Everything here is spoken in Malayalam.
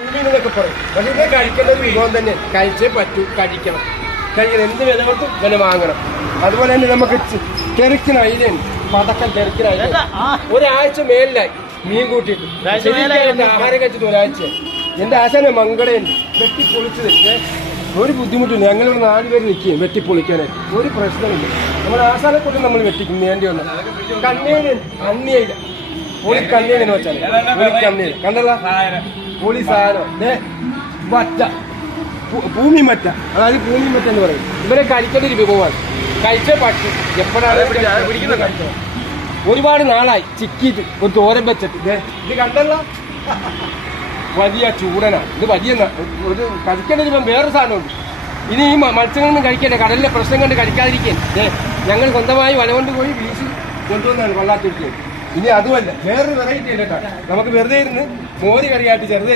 എന്നൊക്കെ പറയും. പക്ഷെ ഇത് കഴിക്കേണ്ട ഒരു വിഭവം തന്നെ. കഴിച്ചേ പറ്റൂ, കഴിക്കണം. എന്ത് വില കൊടുത്തും വില വാങ്ങണം. അതുപോലെ തന്നെ നമുക്ക് തെറിക്കുന്ന അയിലുണ്ട്, പതക്കം തെറിക്കുന്ന അയില. ഒരാഴ്ച മേലിലായി മീൻ കൂട്ടിയിട്ട് ആഹാരം കഴിച്ചിട്ട് ഒരാഴ്ച. എന്റെ ആശാനെ മംഗളയുണ്ട്, വെട്ടിപ്പൊളിച്ചത്. ഒരു ബുദ്ധിമുട്ടില്ല. ഞങ്ങളിവിടെ 4 പേര് നിൽക്കുകയും വെട്ടിപ്പൊളിക്കാനായിട്ട് ഒരു പ്രശ്നമില്ല. നമ്മുടെ ആശാനെ കൊണ്ട് നമ്മൾ വെട്ടിക്കും വേണ്ടിയുള്ള കണ്ണീര് അണ്ണിയില്ല. പൊളി കണ്ണീരെന്ന് വെച്ചാൽ പൊളി കണ്ണീര് കണ്ടല്ല, പൊളി സാധനം മറ്റ ഭൂമി മറ്റ, അതായത് ഭൂമി മറ്റ എന്ന് പറയും. ഇവരെ കഴിക്കേണ്ട ഒരു വിഭവമാണ്. കഴിച്ചേ പറ്റും. എപ്പോഴാണ് കഴിച്ചത്? ഒരുപാട് നാളായി ചിക്കിയിട്ട് ഒരു തോരൻ വെച്ചിട്ട്. ഇത് കണ്ടല്ല, വലിയ ചൂടനാണ് ഇത്. വലിയ ഒരു കഴിക്കേണ്ട ഇപ്പം വേറെ സാധനമുണ്ട്. ഇനി ഈ മത്സ്യങ്ങളൊന്നും കഴിക്കണ്ടേ, കടലിലെ പ്രശ്നം കണ്ട് കഴിക്കാതിരിക്കാൻ ഞങ്ങൾ സ്വന്തമായി വല കൊണ്ട് പോയി വീശി കൊണ്ടുവന്നാണ് കൊള്ളാത്തിരിക്കുന്നത്. ഇനി അതുമല്ല, വേറൊരു വെറൈറ്റി അല്ല കേട്ടോ. നമുക്ക് വെറുതെ ഇരുന്ന് മോര് കറിയായിട്ട് ചെറിയ